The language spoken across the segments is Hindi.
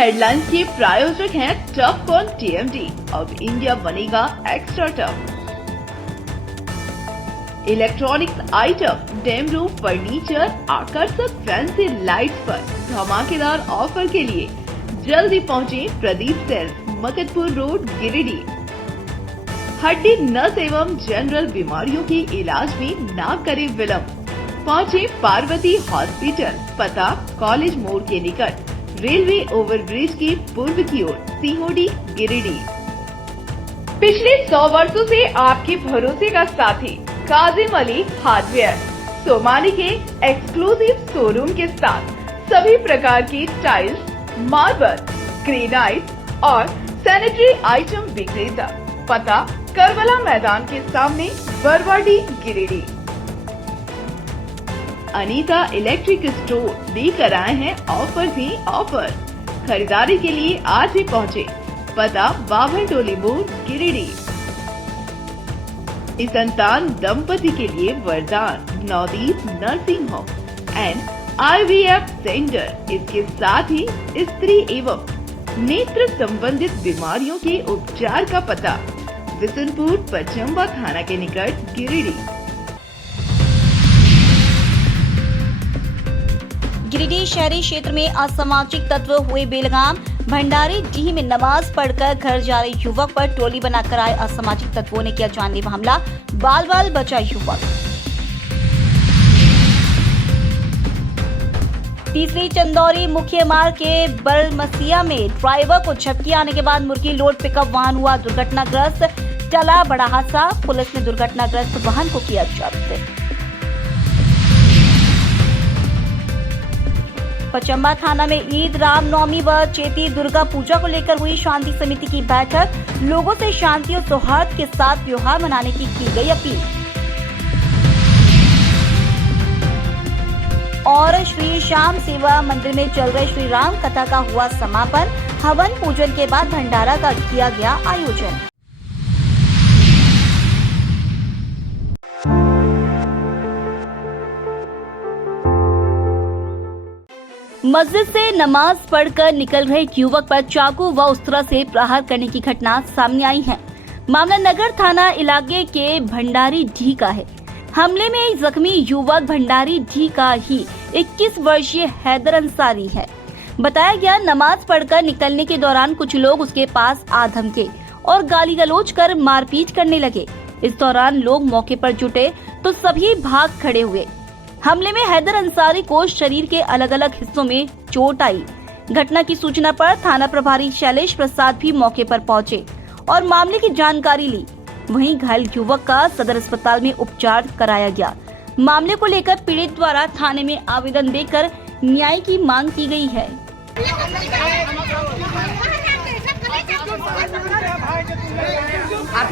हेडलाइंस के प्रायोजक हैं टफकॉन TMT। अब इंडिया बनेगा extra tough. Electronics item, dam roof furniture, आकर्षक फैंसी लाइट्स पर धमाकेदार ऑफर के लिए जल्दी पहुंचे प्रदीप सेल्स, मकतपुर रोड, गिरिडीह। हड्डी, नस एवं जनरल बीमारियों के इलाज में ना करे विलंब। पहुंचे पार्वती हॉस्पिटल, पता कॉलेज मोड़ के निकट, रेलवे ओवरब्रिज के पूर्व की ओर, सीहोडी, गिरिडीह। पिछले 100 वर्षों से आपके भरोसे का साथी काजिम अली हार्डवेयर, सोमानी के एक्सक्लूसिव शोरूम के साथ सभी प्रकार की टाइल्स, मार्बल, ग्रेनाइट और सैनिटरी आइटम विक्रेता। पता करबला मैदान के सामने, बरवाडी, गिरिडीह। अनीता इलेक्ट्रिक स्टोर लेकर आए हैं ऑफर ही ऑफर। खरीदारी के लिए आज ही पहुंचे, पता बाभन टोली मोड़, गिरिडीह। इस संतान दंपति के लिए वरदान Navdeep nursing home and IVF centre. इसके साथ ही स्त्री एवं नेत्र संबंधित बीमारियों के उपचार का पता बिशनपुर, पचम्बा थाना के निकट, गिरिडीह। गिरिडीह शहरी क्षेत्र में असामाजिक तत्व हुए बेलगाम। भंडारी डीह में नमाज पढ़कर घर जा रहे युवक पर टोली बनाकर आए असामाजिक तत्वों ने किया जानलेवा हमला। बाल बाल बचा युवक। तीसरी चंदौरी मुख्य मार्ग के बरमसिया में ड्राइवर को झपकी आने के बाद मुर्गी लोड पिकअप वाहन हुआ दुर्घटनाग्रस्त। टला बड़ा हादसा, पुलिस ने दुर्घटनाग्रस्त वाहन को किया जब्त। पचम्बा थाना में ईद, रामनवमी व चैती दुर्गा पूजा को लेकर हुई शांति समिति की बैठक। लोगों से शांति और सौहार्द के साथ त्योहार मनाने की गई अपील। और श्री श्याम सेवा मंदिर में चल रहे श्री राम कथा का हुआ समापन। हवन पूजन के बाद भंडारा का किया गया आयोजन। मस्जिद से नमाज पढ़कर निकल रहे युवक पर चाकू व उस्तरा से प्रहार करने की घटना सामने आई है। मामला नगर थाना इलाके के भंडारी डीह का है। हमले में जख्मी युवक भंडारी डीह का ही 21 वर्षीय हैदर अंसारी है। बताया गया, नमाज पढ़कर निकलने के दौरान कुछ लोग उसके पास आ धमके और गाली गलौज कर मारपीट करने लगे। इस दौरान लोग मौके पर जुटे तो सभी भाग खड़े हुए। हमले में हैदर अंसारी को शरीर के अलग अलग हिस्सों में चोट आई। घटना की सूचना पर थाना प्रभारी शैलेश प्रसाद भी मौके पर पहुंचे और मामले की जानकारी ली। वहीं घायल युवक का सदर अस्पताल में उपचार कराया गया। मामले को लेकर पीड़ित द्वारा थाने में आवेदन देकर न्याय की मांग की गई है।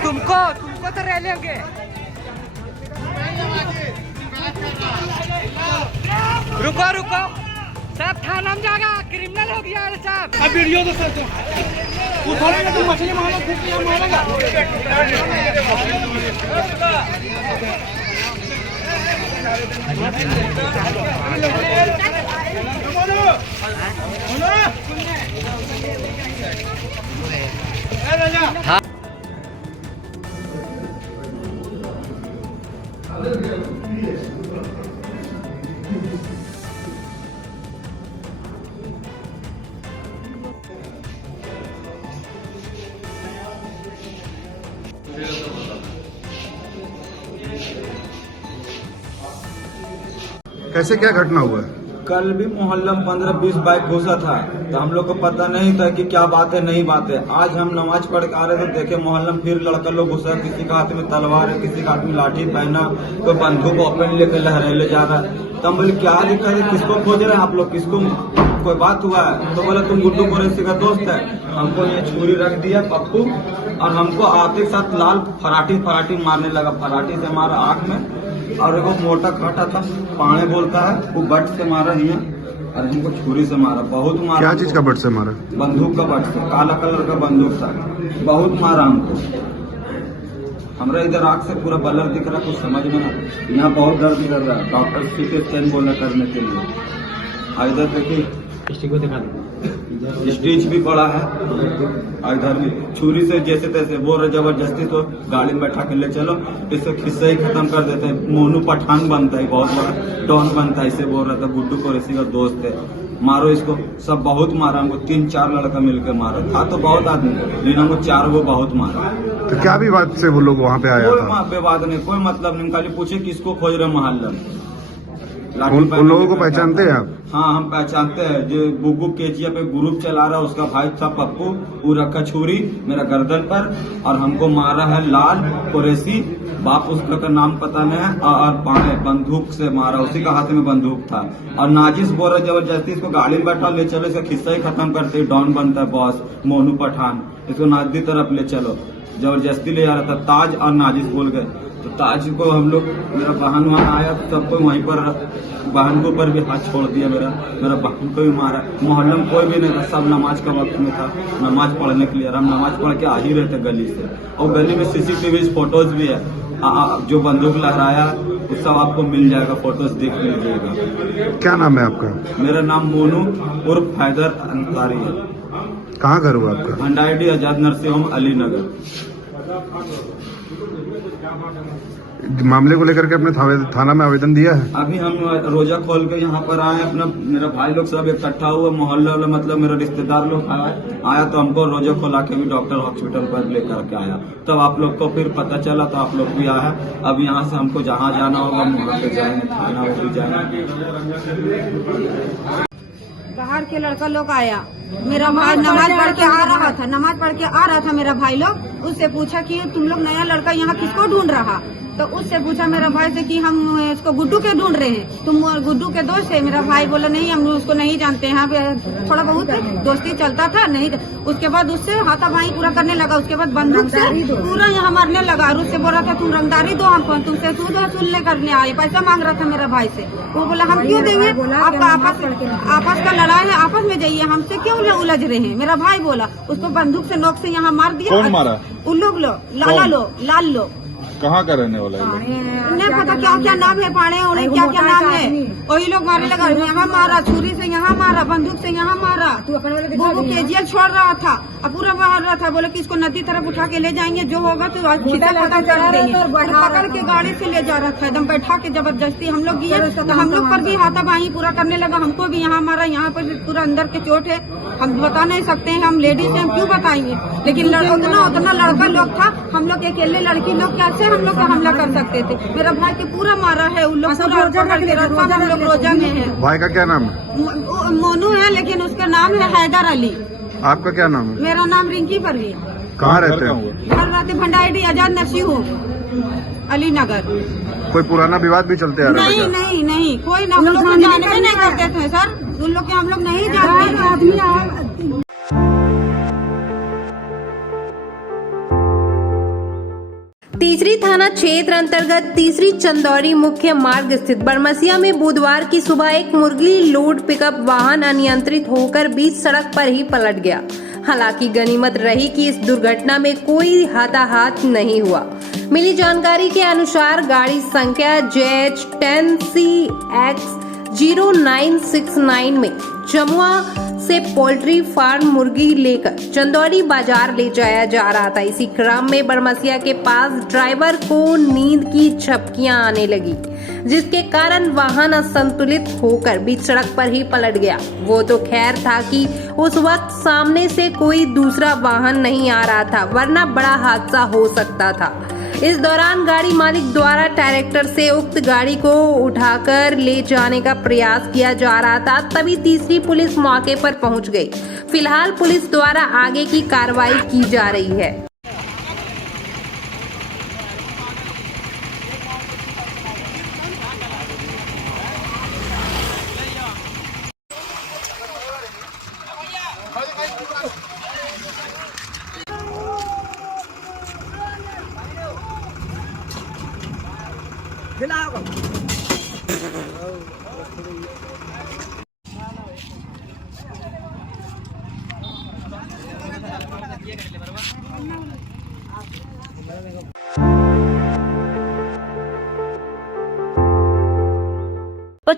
तुमको तो रह लेंगे। रुको साहब, थाना में जाएगा, क्रिमिनल हो गया है साहब। अब वीडियो तो सर उठाएगा, तुम मछली मारो, खुद मारेगा। कैसे क्या घटना हुआ? कल भी मोहल्ला में 15-20 बाइक घुसा था, तो हम लोग को पता नहीं था कि क्या बात है नहीं बात है। आज हम नमाज पढ़ के आ रहे थे, देखे मोहल्ला में फिर लड़का लोग घुसा, किसी का हाथ में तलवार है, किसी का हाथ में लाठी पहना, कोई बंदूक ओपन लेकर लहरेले जा रहा है। तो हम बोले क्या दिक्कत है, किसको खोज रहे हैं आप लोग, किसको कोई बात हुआ है? तो बोले तुम गुड्डू कुरैशी का दोस्त है। हमको ये छुरी रख दिया पप्पू, और हमको आते साथ लाल फराटी मारने लगा। फराटी से मारा आँख में, और एक मोटा काटा था, पाने बोलता है, वो बट से मारा नहीं, और हमको छुरी से मारा, बहुत मारा। क्या चीज का बट से मारा? बंदूक का बट से, काला कलर का बंदूक था, बहुत मारा हमको। हमरा इधर आँख से पूरा बलर दिख रहा, कुछ समझ में ना। यहाँ बहुत दर्द कर रहा है, डॉक्टर CT स्कैन बोला करने के लिए। इधर देखिए, स्टिच भी पड़ा है और इधर भी छुरी से जैसे तैसे बोल रहे जबरदस्ती तो गाड़ी में बैठा के ले चलो, इससे खिस्सा ही खत्म कर देते हैं। मोनू पठान बनता है, बहुत बड़ा डॉन बनता है, इसे बोल रहा था। गुड्डू कुरैशी का दोस्त है, मारो इसको। सब बहुत मारा हमको, 3-4 लड़का मिलकर मारा था तो बहुत आदमी, लेकिन हमको 4 वो बहुत मारा। तो क्या विवाद से वो लोग वहाँ पे आया कोई था? विवाद नहीं, कोई मतलब नहीं, खाली पूछे किसको खोज रहे मोहल्ला में। उन लोगों को पहचानते हैं आप? हाँ, हम पहचानते हैं। जो बुग्गू केचिया पे ग्रुप चला रहा है, उसका भाई था पप्पू, वो रखा छुरी मेरा गर्दन पर और हमको मारा है लाल कुरैशी, बाप उसका का नाम पता नहीं है, और पाने बंदूक से मारा, उसी का हाथ में बंदूक था। और नाजिस बोल रहा जबरदस्ती इसको गाड़ी में बैठा ले चलो, इसका खिस्सा ही खत्म करते, डॉन बनता है बॉस मोनू पठान, इसको नादी तरफ ले चलो, जबरदस्ती ले जा रहा था। ताज और नाजिस बोल गए तो ताज को हम लोग, मेरा बहन वहाँ आया, सबको वहीं पर, बहन के ऊपर भी हाथ छोड़ दिया मेरा बहन को भी मारा। मोहल्ले में कोई भी नहीं था, सब नमाज का वक्त में था, नमाज पढ़ने के लिए। हम नमाज पढ़ के आ ही रहे थे गली से, और गली में CCTV फोटोज भी है। जो बंदूक लहराया वो सब आपको मिल जाएगा, फोटोज देख लीजिएगा। क्या नाम है आपका? मेरा नाम मोनू उर्फ हैदर अंसारी है। कहाँ घर हुआ आपका? भंडारी आजाद नर्सिंग होम अलीनगर। मामले को लेकर के अपने थाना में आवेदन दिया है? अभी हम रोजा खोल के यहाँ पर आए, अपना मेरा भाई लोग सब इकट्ठा हुआ, मोहल्ला वाला मतलब मेरा रिश्तेदार लोग आया तो हमको रोजा खोला के भी डॉक्टर हॉस्पिटल पर लेकर के आया। तब आप लोग को फिर पता चला तो आप लोग भी आया। अब यहाँ से हमको जहाँ जाना होगा वहाँ पे जाएंगे, थाना वो भी जाएंगे। बाहर के लड़का लोग आया, मेरा भाई नमाज पढ़ के आ रहा था मेरा भाई लोग। उससे पूछा कि तुम लोग नया लड़का यहाँ किसको ढूंढ रहा, तो उससे पूछा मेरा भाई से कि हम इसको गुड्डू के ढूंढ रहे हैं, तुम गुड्डू के दोस्त है? मेरा भाई बोला नहीं, हम उसको नहीं जानते हैं, यहाँ पे थोड़ा बहुत दोस्ती चलता था नहीं। उसके बाद उससे हाथापाई पूरा करने लगा, उसके बाद बंदूक से पूरा यहाँ मारने लगा, और उससे बोल रहा था तुम रंगदारी दो, हम तुमसे सूद वसूलने करने आए, पैसा मांग रहा था मेरा भाई से। वो बोला हम क्यों देंगे, आपका आपस का लड़ाई है, आपस में जाइए, हमसे क्यों उलझ रहे हैं? मेरा भाई बोला, उसको बंदूक से नोक से यहाँ मार दिया। कौन मारा? उन लोग लाल लो। कहाँ का रहने वाला है? नहीं पता क्या क्या नाम है, पाने उन्हें क्या क्या नाम है, वही लोग मारने लगा। यहाँ मारा, छुरी से यहाँ मारा, बंदूक से यहाँ मारा। वो केजीएल छोड़ रहा था, अब पूरा मार रहा था। बोले कि इसको नदी तरफ उठा के ले जाएंगे, जो होगा तो खत्म कर देंगे। पकड़ के गाड़ी से ले जा रहा था, एकदम बैठा के जबरदस्ती। हम लोग गए तो हम लोग पर भी हाथापाई पूरा करने लगा, हमको भी यहाँ मारा, यहाँ पर पूरा अंदर के चोट है। हम बता नहीं सकते हैं, हम लेडीज हैं, हम क्यों बताएंगे? लेकिन उतना लड़का लोग था, हम लोग अकेले लड़की लोग कैसे हम लोग हमला कर सकते थे? मेरा भाई के पूरा मारा है उन लोग, हम लोग रोजा में है। भाई का क्या नाम है? मोनू है, लेकिन उसका नाम है हैदर अली। आपका क्या नाम है? मेरा नाम रिंकी परवीन। कहाँ रहते हैं? घर रहते भंडारी आजाद नर्सिंग होम अलीनगर। कोई पुराना विवाद भी चलते आ रहा है? नहीं, कोई हम लोग जानते नहीं करते थे सर, उन लोग के हम लोग नहीं जानते। तीसरी थाना क्षेत्र अंतर्गत तीसरी चंदौरी मुख्य मार्ग स्थित बरमसिया में बुधवार की सुबह एक मुर्गी लोड पिकअप वाहन अनियंत्रित होकर बीच सड़क पर ही पलट गया। हालांकि गनीमत रही कि इस दुर्घटना में कोई हताहत नहीं हुआ। मिली जानकारी के अनुसार गाड़ी संख्या JH10CX 0969 में जमुआ से पोल्ट्री फार्म मुर्गी लेकर चंदौरी बाजार ले जाया जा रहा था। इसी क्रम में बरमसिया के पास ड्राइवर को नींद की झपकियां आने लगी, जिसके कारण वाहन असंतुलित होकर बीच सड़क पर ही पलट गया। वो तो खैर था कि उस वक्त सामने से कोई दूसरा वाहन नहीं आ रहा था, वरना बड़ा हादसा हो सकता था। इस दौरान गाड़ी मालिक द्वारा ट्रैक्टर से उक्त गाड़ी को उठाकर ले जाने का प्रयास किया जा रहा था, तभी तीसरी पुलिस मौके पर पहुंच गई। फिलहाल पुलिस द्वारा आगे की कार्रवाई की जा रही है।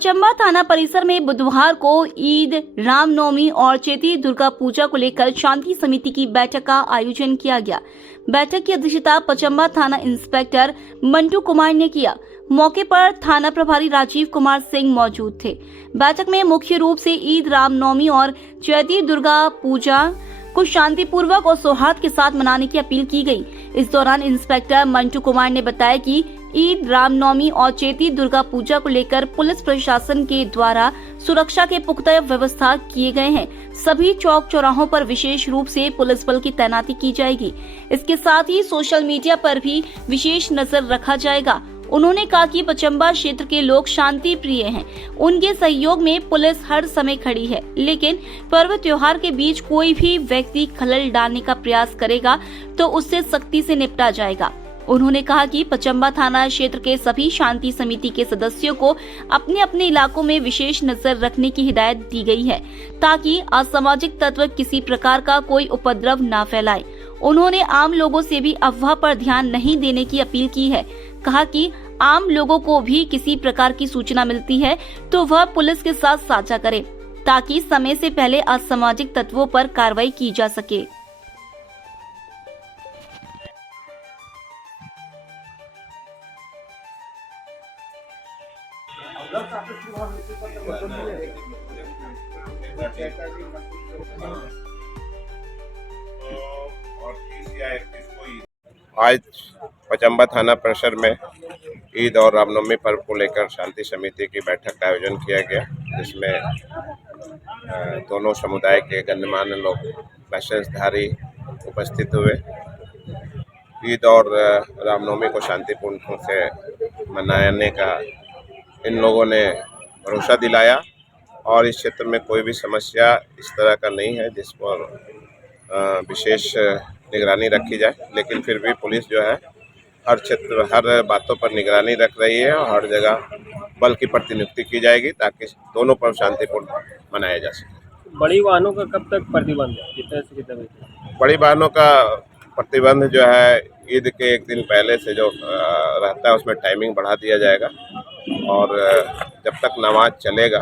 पचम्बा थाना परिसर में बुधवार को ईद, रामनवमी और चैती दुर्गा पूजा को लेकर शांति समिति की बैठक का आयोजन किया गया। बैठक की अध्यक्षता पचम्बा थाना इंस्पेक्टर मंटू कुमार ने किया। मौके पर थाना प्रभारी राजीव कुमार सिंह मौजूद थे। बैठक में मुख्य रूप से ईद, रामनवमी और चैती दुर्गा पूजा को शांतिपूर्वक और सौहार्द के साथ मनाने की अपील की गई। इस दौरान इंस्पेक्टर मंटू कुमार ने बताया कि ईद, रामनवमी और चैती दुर्गा पूजा को लेकर पुलिस प्रशासन के द्वारा सुरक्षा के पुख्ता व्यवस्था किए गए हैं। सभी चौक चौराहों पर विशेष रूप से पुलिस बल की तैनाती की जाएगी। इसके साथ ही सोशल मीडिया पर भी विशेष नजर रखा जाएगा। उन्होंने कहा कि पचम्बा क्षेत्र के लोग शांति प्रिय हैं। उनके सहयोग में पुलिस हर समय खड़ी है, लेकिन पर्व त्योहार के बीच कोई भी व्यक्ति खलल डालने का प्रयास करेगा तो उससे सख्ती से निपटा जाएगा। उन्होंने कहा कि पचम्बा थाना क्षेत्र के सभी शांति समिति के सदस्यों को अपने अपने इलाकों में विशेष नजर रखने की हिदायत दी गई है, ताकि असामाजिक तत्व किसी प्रकार का कोई उपद्रव न फैलाए। उन्होंने आम लोगों से भी अफवाह पर ध्यान नहीं देने की अपील की है। कहा कि आम लोगों को भी किसी प्रकार की सूचना मिलती है तो वह पुलिस के साथ साझा करें, ताकि समय से पहले असामाजिक तत्वों पर कार्रवाई की जा सके। आज पचम्बा थाना परिसर में ईद और रामनवमी पर्व को लेकर शांति समिति की बैठक का आयोजन किया गया, जिसमें दोनों समुदाय के गणमान्य लोग, लाइसेंसधारी उपस्थित हुए। ईद और रामनवमी को शांतिपूर्ण ढंग से मनाने का इन लोगों ने भरोसा दिलाया और इस क्षेत्र में कोई भी समस्या इस तरह का नहीं है जिस पर विशेष निगरानी रखी जाए। लेकिन फिर भी पुलिस जो है हर क्षेत्र, हर बातों पर निगरानी रख रही है और हर जगह बल की प्रतिनियुक्ति की जाएगी ताकि दोनों पर्व शांतिपूर्ण मनाया जा सके। बड़ी वाहनों का कब तक प्रतिबंध है? कितने से कितने बजे? बड़ी वाहनों का प्रतिबंध जो है ईद के एक दिन पहले से जो रहता है उसमें टाइमिंग बढ़ा दिया जाएगा और जब तक नमाज चलेगा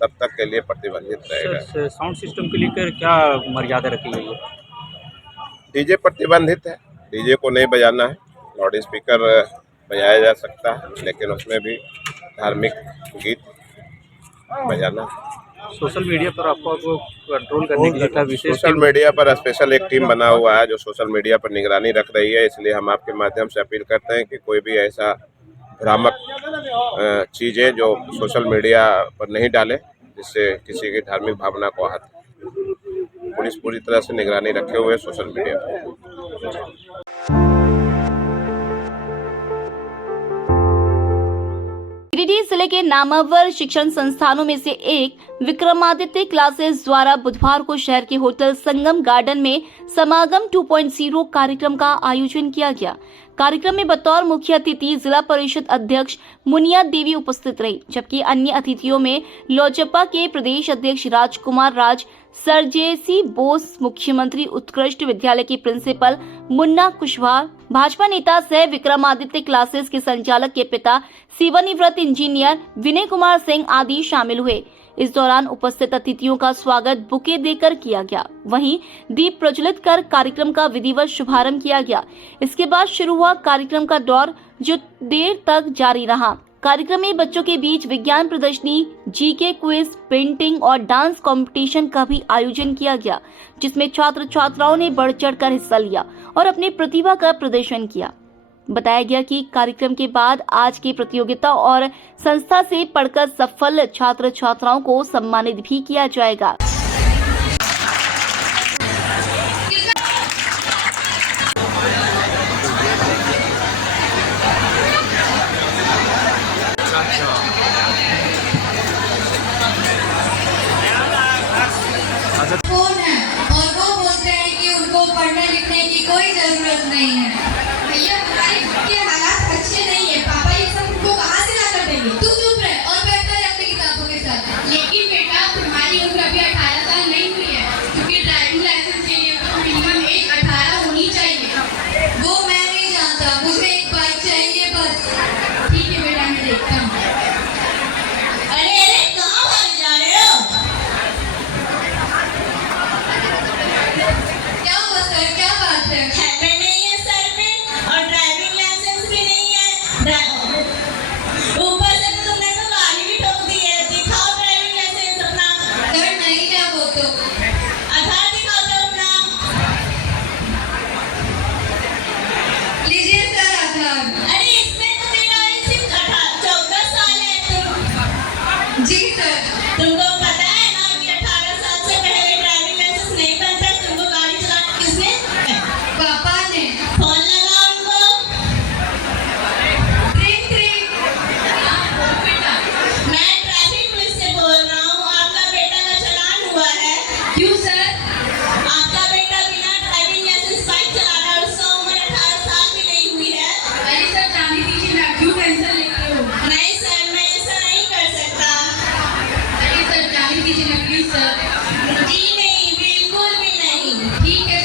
तब तक के लिए प्रतिबंधित रहेगा। साउंड सिस्टम के लेकर क्या मर्यादा रखी गई है? डीजे प्रतिबंधित है, डीजे को नहीं बजाना है। लाउड स्पीकर बजाया जा सकता है, लेकिन उसमें भी धार्मिक गीत बजाना है। सोशल मीडिया पर आपको कंट्रोल करने के लिए विशेष सोशल मीडिया पर स्पेशल एक टीम बना हुआ है जो सोशल मीडिया पर निगरानी रख रही है। इसलिए हम आपके माध्यम से अपील करते हैं कि कोई भी ऐसा भ्रामक चीज़ें जो सोशल मीडिया पर नहीं डालें जिससे किसी की धार्मिक भावना को आहत। पुलिस पूरी तरह से निगरानी रखे हुए सोशल मीडिया पर। गिरिडीह जिले के नामवर शिक्षण संस्थानों में से एक विक्रमादित्य क्लासेस द्वारा बुधवार को शहर के होटल संगम गार्डन में समागम 2.0 कार्यक्रम का आयोजन किया गया। कार्यक्रम में बतौर मुख्य अतिथि जिला परिषद अध्यक्ष मुनिया देवी उपस्थित रही, जबकि अन्य अतिथियों में लोजपा के प्रदेश अध्यक्ष राजकुमार राज, सर जे.सी. बोस, मुख्यमंत्री उत्कृष्ट विद्यालय की प्रिंसिपल मुन्ना कुशवाहा, भाजपा नेता सह विक्रमादित्य क्लासेस के संचालक के पिता सेवानिवृत्त इंजीनियर विनय कुमार सिंह आदि शामिल हुए। इस दौरान उपस्थित अतिथियों का स्वागत बुके देकर किया गया। वहीं दीप प्रज्वलित कर कार्यक्रम का विधिवत शुभारंभ किया गया। इसके बाद शुरू हुआ कार्यक्रम का दौर जो देर तक जारी रहा। कार्यक्रम में बच्चों के बीच विज्ञान प्रदर्शनी, जीके क्विज, पेंटिंग और डांस कंपटीशन का भी आयोजन किया गया, जिसमें छात्र छात्राओं ने बढ़ चढ़कर हिस्सा लिया और अपनी प्रतिभा का प्रदर्शन किया। बताया गया कि कार्यक्रम के बाद आज की प्रतियोगिता और संस्था से पढ़कर सफल छात्र छात्राओं को सम्मानित भी किया जाएगा। कौन है और वो बोलते हैं कि उनको पढ़ने लिखने की कोई जरूरत नहीं है। भैया हमारे घर के हालात अच्छे नहीं है, पापा ये सब उनको कहाँ से ला कर देंगे? तू चुप रहे और बैठा रहे अपनी किताबों के साथ। लेकिन बेटा तुम्हारी उम्र अभी 18 साल नहीं हुई है, क्योंकि ड्राइविंग लाइसेंस के लिए तो मिनिमम एज 18 होनी चाहिए। वो मैं नहीं जानता, मुझे एक बाइक चाहिए बस। ठीक है बेटा, मैं देखता हूँ। तुमको पता है ना कि 18 साल से पहले ड्राइविंग लाइसेंस नहीं बनता, तुमको गाड़ी चलाना किसने? पापा ने। फोन लगा उनको। Trick trick. मैं ट्रैफिक पुलिस से बोल रहा हूँ, आपका बेटा का चालान हुआ है। क्यों सर? आपका बेटा बिना ड्राइविंग लाइसेंस बाइक चला रहा है, उसका उम्र 18 साल भी नहीं हुई है। अरे सर जाने दीजिए ना, क्यों टेंशन लेते हो? नहीं सर, मैं ऐसा नहीं कर सकता। अरे सर जाने दीजिए ना प्लीज सर। जी नहीं, बिल्कुल भी नहीं। ठीक है।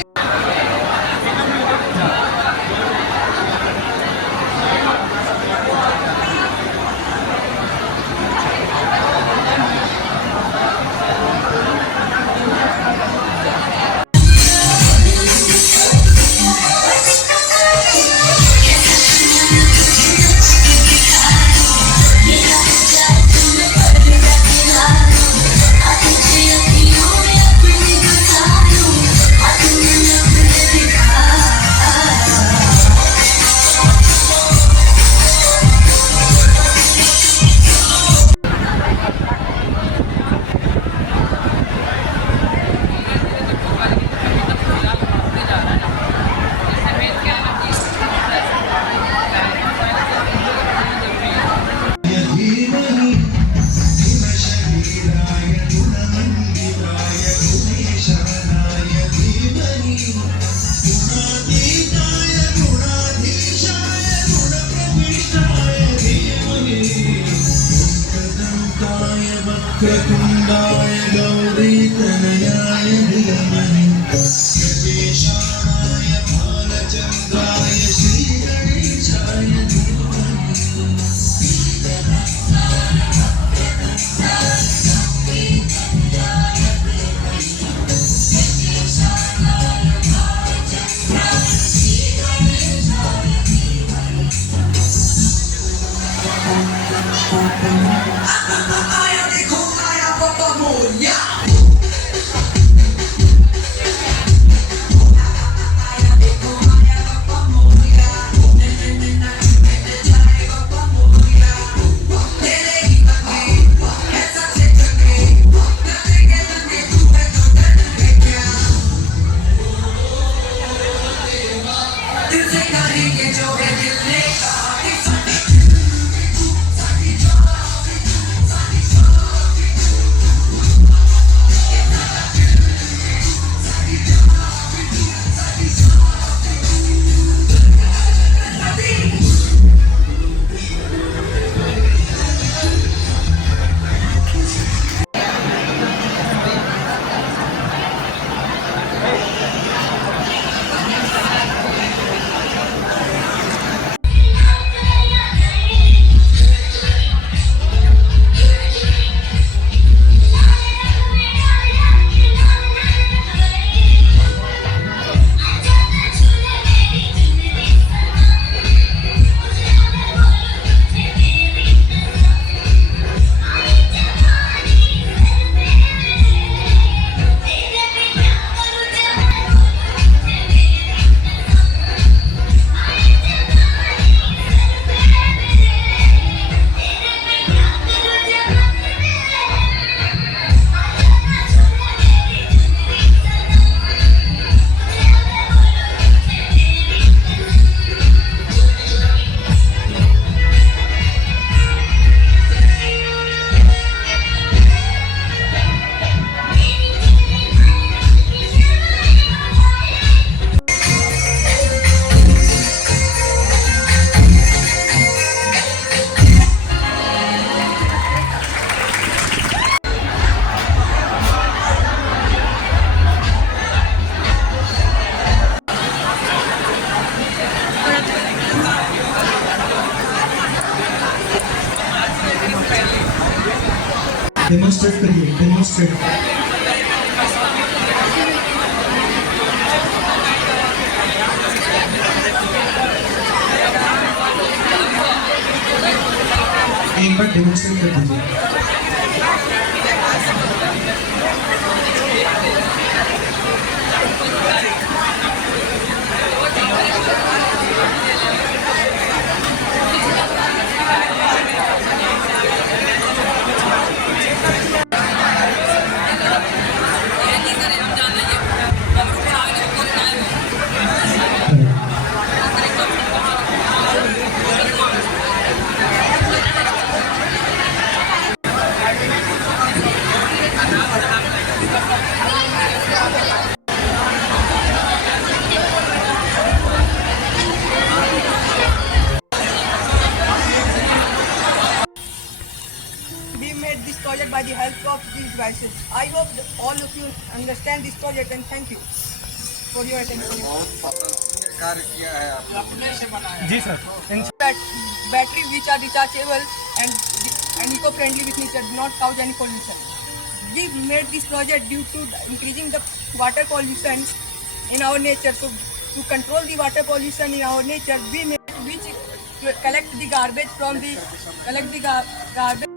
वक्रतुण्डाय गौरीतनयाय धीमहि गजेशानाय भालचन्द्राय श्रीगणेशाय डेमोन्स्ट्रेट करिए, डेमोन्स्ट्रेट। एक बार डेमोन्स्ट्रेट कर दीजिए। project by the help of these devices. I hope that all of you understand this project and thank you for your attention. जी sir Batteries which are rechargeable and eco-friendly with nature, do not cause any pollution. We made this project due to increasing the water pollution in our nature. So to control the water pollution in our nature, we made which collect the garbage garbage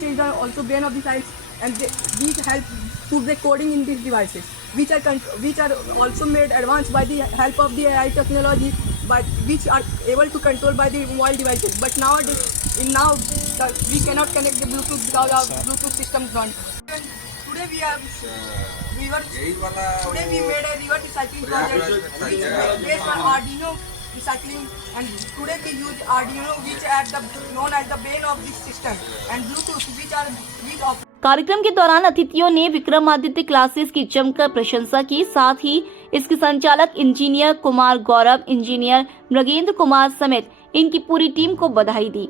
is also brain of the science, and these help to the coding in these devices, which are also made advanced by the help of the AI technology, but which are able to control by the mobile devices. But nowadays, we cannot connect the Bluetooth because our Bluetooth system is not. Today we made a river recycling project which is based on Arduino recycling, and today we use Arduino, which are known as the brain of this system, and Bluetooth, which are we offer. कार्यक्रम के दौरान अतिथियों ने विक्रमादित्य क्लासेस की जमकर प्रशंसा की। साथ ही इसके संचालक इंजीनियर कुमार गौरव, इंजीनियर मृगेंद्र कुमार समेत इनकी पूरी टीम को बधाई दी।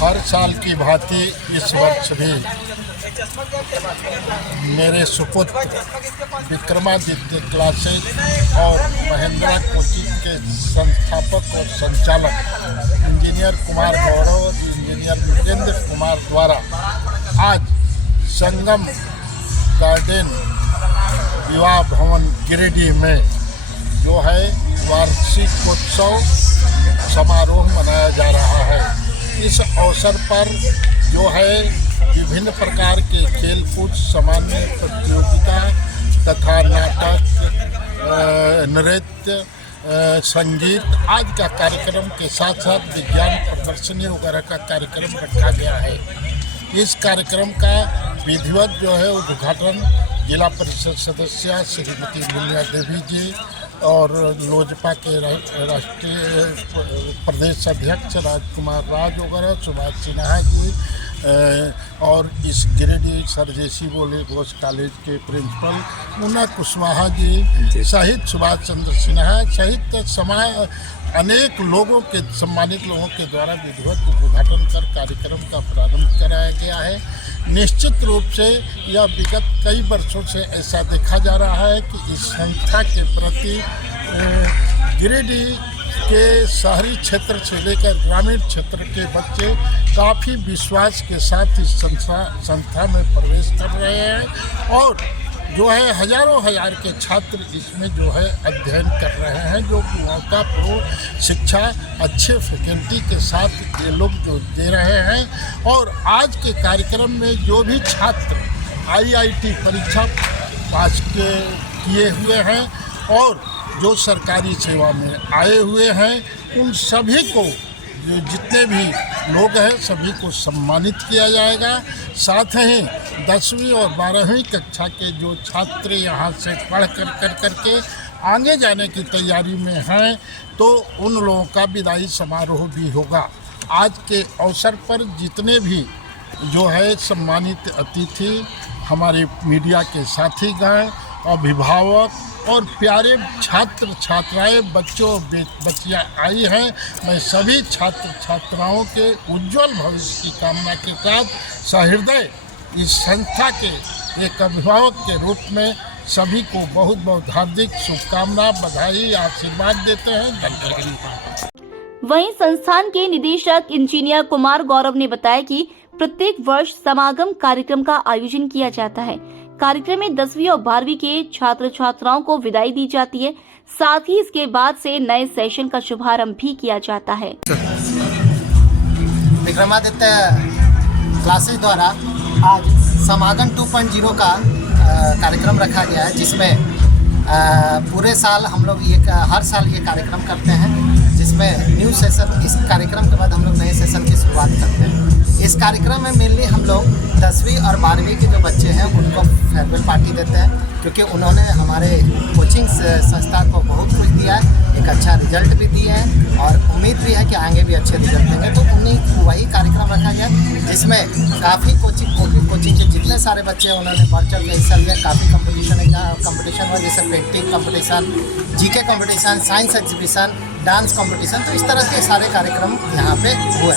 हर साल की भांति इस वर्ष भी मेरे सुपुत्र विक्रमादित्य क्लासेस और महिंद्रा कोचिंग के संस्थापक और संचालक इंजीनियर कुमार गौरव और इंजीनियर मृगेंद्र कुमार द्वारा आज संगम गार्डन विवाह भवन गिरिडीह में जो है वार्षिकोत्सव समारोह मनाया जा रहा है। इस अवसर पर जो है विभिन्न प्रकार के खेलकूद, सामान्य प्रतियोगिता तथा नाटक, नृत्य, संगीत आदि का कार्यक्रम के साथ साथ विज्ञान प्रदर्शनी वगैरह का कार्यक्रम रखा गया है। इस कार्यक्रम का विधिवत जो है उद्घाटन जिला परिषद सदस्य श्रीमती मीना देवी जी और लोजपा के राष्ट्रीय प्रदेश अध्यक्ष राजकुमार राज वगैरह, सुभाष सिन्हा जी और इस गिरिडीह सरजेसी बोस कॉलेज के प्रिंसिपल मुन्ना कुशवाहा जी सहित सुभाष चंद्र सिन्हा सहित अनेक लोगों के सम्मानित लोगों के द्वारा विधिवत उद्घाटन कर कार्यक्रम का प्रारंभ कराया गया है। निश्चित रूप से यह विगत कई वर्षों से ऐसा देखा जा रहा है कि इस संस्था के प्रति गिरिडीह के शहरी क्षेत्र से लेकर ग्रामीण क्षेत्र के बच्चे काफ़ी विश्वास के साथ इस संस्था में प्रवेश कर रहे हैं और जो है हजारों हजार के छात्र इसमें जो है अध्ययन कर रहे हैं, जो गुणवत्तापूर्ण शिक्षा अच्छे फैकल्टी के साथ ये लोग जो दे रहे हैं। और आज के कार्यक्रम में जो भी छात्र IIT परीक्षा पास किए हुए हैं और जो सरकारी सेवा में आए हुए हैं, उन सभी को जितने भी लोग हैं सभी को सम्मानित किया जाएगा। साथ ही 10वीं और 12वीं कक्षा के जो छात्र यहाँ से पढ़ करके आगे जाने की तैयारी में हैं तो उन लोगों का विदाई समारोह भी होगा। आज के अवसर पर जितने भी जो है सम्मानित अतिथि हमारे मीडिया के साथीगण, अभिभावक और प्यारे छात्र छात्राएं, बच्चियां आई हैं, मैं सभी छात्र छात्राओं के उज्जवल भविष्य की कामना के साथ सहृदय इस संस्था के एक अभिभावक के रूप में सभी को बहुत बहुत हार्दिक शुभकामना, बधाई, आशीर्वाद देते हैं। धन्यवाद। वहीं संस्थान के निदेशक इंजीनियर कुमार गौरव ने बताया कि प्रत्येक वर्ष समागम कार्यक्रम का आयोजन किया जाता है। कार्यक्रम में 10वीं और 12वीं के छात्र छात्राओं को विदाई दी जाती है। साथ ही इसके बाद से नए सेशन का शुभारंभ भी किया जाता है। विक्रमादित्य क्लासेस द्वारा आज समागम 2.0 का कार्यक्रम रखा गया है, जिसमें पूरे साल हम लोग हर साल ये कार्यक्रम करते हैं, जिसमें न्यू सेशन, इस कार्यक्रम के बाद हम लोग नए सेशन की शुरुआत करते हैं। इस कार्यक्रम में मेनली हम लोग 10वीं और 12वीं के जो बच्चे हैं उनको फेयरवेल पार्टी देते हैं, क्योंकि उन्होंने हमारे कोचिंग संस्था को बहुत कुछ दिया है, एक अच्छा रिजल्ट भी दिए हैं और उम्मीद भी है कि आगे भी अच्छे रिजल्ट देंगे। तो वही कार्यक्रम रखा गया, जिसमें काफ़ी कोचिंग के जितने सारे बच्चे हैं उन्होंने बढ़ चढ़ के हिस्सा लिया। काफ़ी कंपटीशन हुआ, जैसे painting competition, GK competition, science exhibition, dance competition, तो इस तरह के सारे कार्यक्रम यहाँ पे हुए।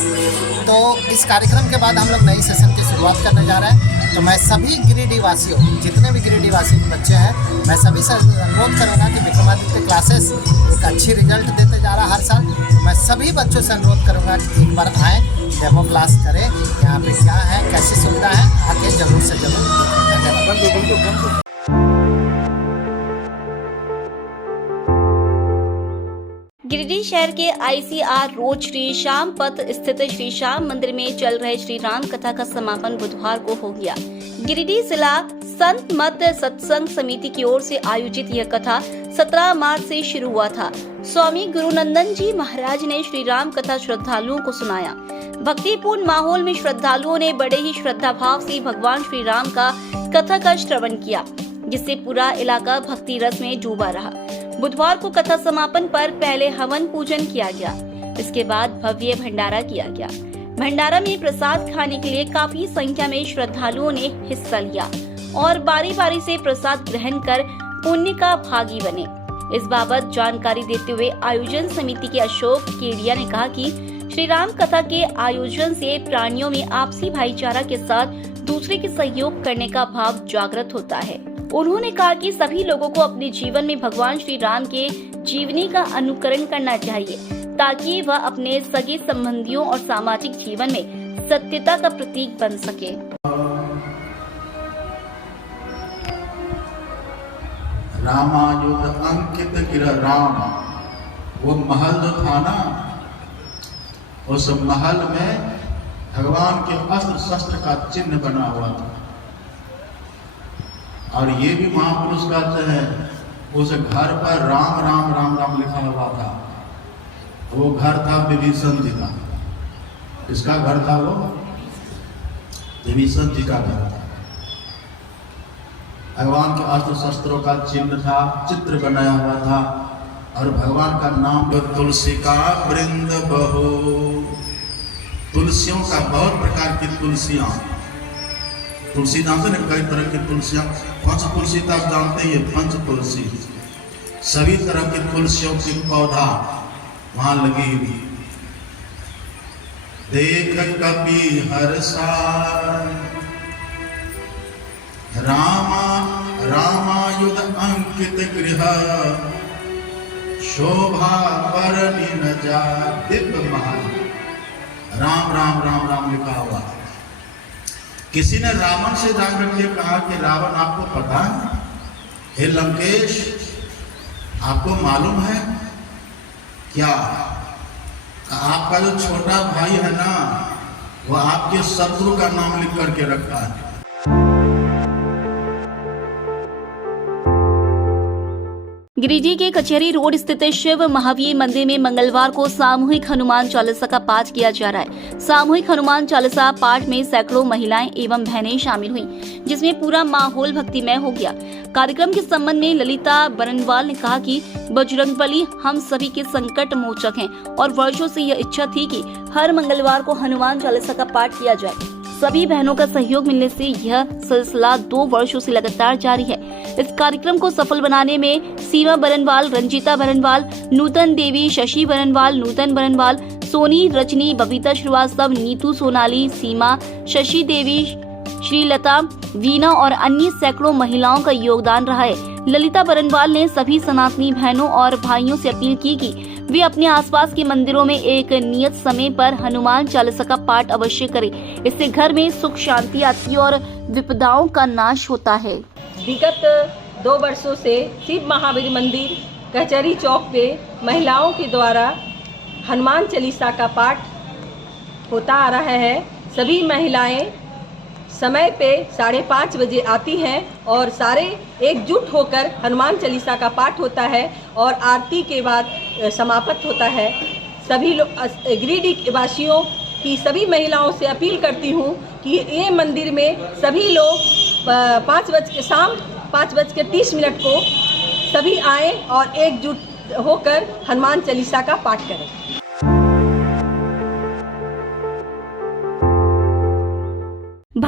तो इस कार्यक्रम के बाद हम लोग नई सेशन की शुरुआत करने जा रहे हैं। तो मैं सभी गिरिडीह वासियों, जितने भी गिरिडीह वासी बच्चे हैं, मैं सभी से अनुरोध करूँगा कि विक्रमादित्य क्लासेस एक अच्छी रिजल्ट देते जा रहा है हर साल। तो मैं सभी बच्चों से अनुरोध करूँगा कि एक बार आएँ, डेमो क्लास करें, यहाँ पे क्या है, कैसी सुविधा है, आके जरूर से जरूर। गिरिडीह शहर के ICR रोड श्री श्याम पथ स्थित श्री श्याम मंदिर में चल रहे श्री राम कथा का समापन बुधवार को हो गया। गिरिडीह जिला संत मत सत्संग समिति की ओर से आयोजित यह कथा 17 मार्च से शुरू हुआ था। स्वामी गुरुनंदन जी महाराज ने श्री राम कथा श्रद्धालुओं को सुनाया। भक्तिपूर्ण माहौल में श्रद्धालुओं ने बड़े ही श्रद्धा भाव से भगवान श्री राम का कथा का श्रवण किया, जिससे पूरा इलाका भक्ति रस में डूबा रहा। बुधवार को कथा समापन पर पहले हवन पूजन किया गया, इसके बाद भव्य भंडारा किया गया। भंडारा में प्रसाद खाने के लिए काफी संख्या में श्रद्धालुओं ने हिस्सा लिया और बारी बारी से प्रसाद ग्रहण कर पुण्य का भागी बने। इस बाबत जानकारी देते हुए आयोजन समिति के अशोक केडिया ने कहा कि श्री राम कथा के आयोजन से प्राणियों में आपसी भाईचारा के साथ दूसरे के सहयोग करने का भाव जागृत होता है। उन्होंने कहा कि सभी लोगों को अपने जीवन में भगवान श्री राम के जीवनी का अनुकरण करना चाहिए, ताकि वह अपने सगे संबंधियों और सामाजिक जीवन में सत्यता का प्रतीक बन सके। रामायुध अंकित गिर राम, वो महल जो था ना, उस महल में भगवान के अस्त्र शस्त्र का चिन्ह बना हुआ था। और ये भी महापुरुष कहते हैं उस घर पर राम राम राम राम लिखा हुआ था। वो घर था विभीषण जी का। किसका घर था वो? विभीषण जी का घर था। भगवान के अस्त्र शस्त्रों का चिन्ह था, चित्र बनाया हुआ था और भगवान का नाम तुलसी का वृंद बहो। तुलसियों का बहुत प्रकार की तुलसियां, तुलसी जानते हैं कई तरह की तुलसियां, पंच तुलसी तो आप जानते ही, पंच तुलसी, सभी तरह की तुलसियों की पौधा वहां लगी हुई। देख कपि हर्षाय रामायुध अंकित गृह शोभा बरनी न जा। दिव्य महल, राम राम राम राम लिखा हुआ। किसी ने रावण से जाकर के कहा कि रावण आपको पता है, हे लंकेश आपको मालूम है क्या आपका जो छोटा भाई है ना, वो आपके शत्रु का नाम लिख करके रखा है। गिरिडीह के कचहरी रोड स्थित शिव महावीर मंदिर में मंगलवार को सामूहिक हनुमान चालीसा का पाठ किया जा रहा है। सामूहिक हनुमान चालीसा पाठ में सैकड़ों महिलाएं एवं बहनें शामिल हुई, जिसमें पूरा माहौल भक्तिमय हो गया। कार्यक्रम के संबंध में ललिता बरनवाल ने कहा कि बजरंगबली हम सभी के संकट मोचक हैं और वर्षों से यह इच्छा थी कि हर मंगलवार को हनुमान चालीसा का पाठ किया जाए। सभी बहनों का सहयोग मिलने से यह सिलसिला 2 वर्षों से लगातार जारी है। इस कार्यक्रम को सफल बनाने में सीमा बरनवाल, रंजीता बरनवाल, नूतन देवी, शशि बरनवाल, नूतन बरनवाल, सोनी, रजनी, बबीता श्रीवास्तव, नीतू सोनाली, सीमा, शशि देवी, श्रीलता, वीना और अन्य सैकड़ों महिलाओं का योगदान रहा है। ललिता बरनवाल ने सभी सनातनी बहनों और भाइयों से अपील की कि वे अपने आसपास के मंदिरों में एक नियत समय पर हनुमान चालीसा का पाठ अवश्य करें। इससे घर में सुख शांति आती है और विपदाओं का नाश होता है। विगत 2 वर्षों से शिव महावीर मंदिर कचहरी चौक पे महिलाओं के द्वारा हनुमान चालीसा का पाठ होता आ रहा है। सभी महिलाएं समय पे 5:30 बजे आती हैं और सारे एकजुट होकर हनुमान चालीसा का पाठ होता है और आरती के बाद समाप्त होता है। सभी लोग गिरिडीह वासियों की सभी महिलाओं से अपील करती हूँ कि ये मंदिर में सभी लोग शाम 5:30 को सभी आएँ और एकजुट होकर हनुमान चालीसा का पाठ करें।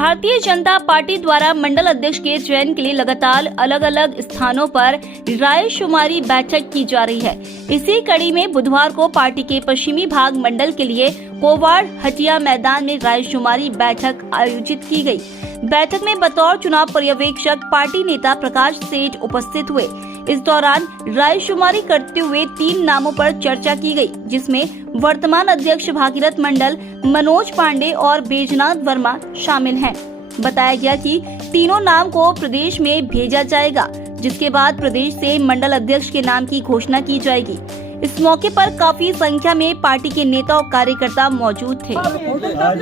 भारतीय जनता पार्टी द्वारा मंडल अध्यक्ष के चयन के लिए लगातार अलग अलग स्थानों पर रायशुमारी बैठक की जा रही है। इसी कड़ी में बुधवार को पार्टी के पश्चिमी भाग मंडल के लिए कोवाड़ हटिया मैदान में रायशुमारी बैठक आयोजित की गई। बैठक में बतौर चुनाव पर्यवेक्षक पार्टी नेता प्रकाश सेठ उपस्थित हुए। इस दौरान रायशुमारी करते हुए 3 नामों पर चर्चा की गई, जिसमें वर्तमान अध्यक्ष भागीरथ मंडल, मनोज पांडे और बैजनाथ वर्मा शामिल हैं। बताया गया कि तीनों नाम को प्रदेश में भेजा जाएगा, जिसके बाद प्रदेश से मंडल अध्यक्ष के नाम की घोषणा की जाएगी। इस मौके पर काफी संख्या में पार्टी के नेता और कार्यकर्ता मौजूद थे। आज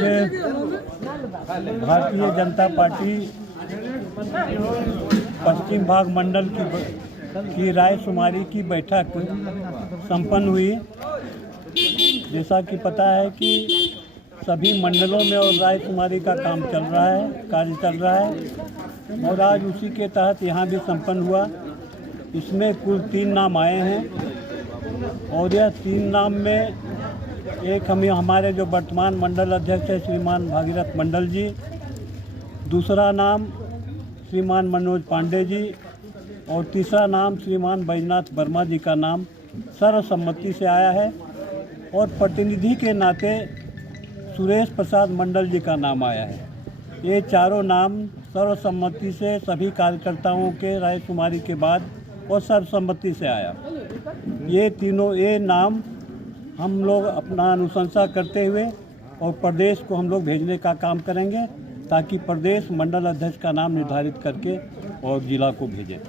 भारतीय जनता पार्टी पश्चिम भाग मंडल की रायशुमारी की बैठक संपन्न हुई। जैसा कि पता है कि सभी मंडलों में और रायशुमारी का काम चल रहा है, कार्य चल रहा है और आज उसी के तहत यहाँ भी संपन्न हुआ। इसमें कुल 3 नाम आए हैं और यह 3 नाम में एक हमारे जो वर्तमान मंडल अध्यक्ष है श्रीमान भागीरथ मंडल जी, दूसरा नाम श्रीमान मनोज पांडे जी और तीसरा नाम श्रीमान बैजनाथ वर्मा जी का नाम सर्वसम्मति से आया है और प्रतिनिधि के नाते सुरेश प्रसाद मंडल जी का नाम आया है। ये चारों नाम सर्वसम्मति से सभी कार्यकर्ताओं के रायशुमारी के बाद और सर्वसम्मति से आया। ये नाम हम लोग अपना अनुशंसा करते हुए और प्रदेश को हम लोग भेजने का काम करेंगे, ताकि प्रदेश मंडल अध्यक्ष का नाम निर्धारित करके और जिला को भेजे।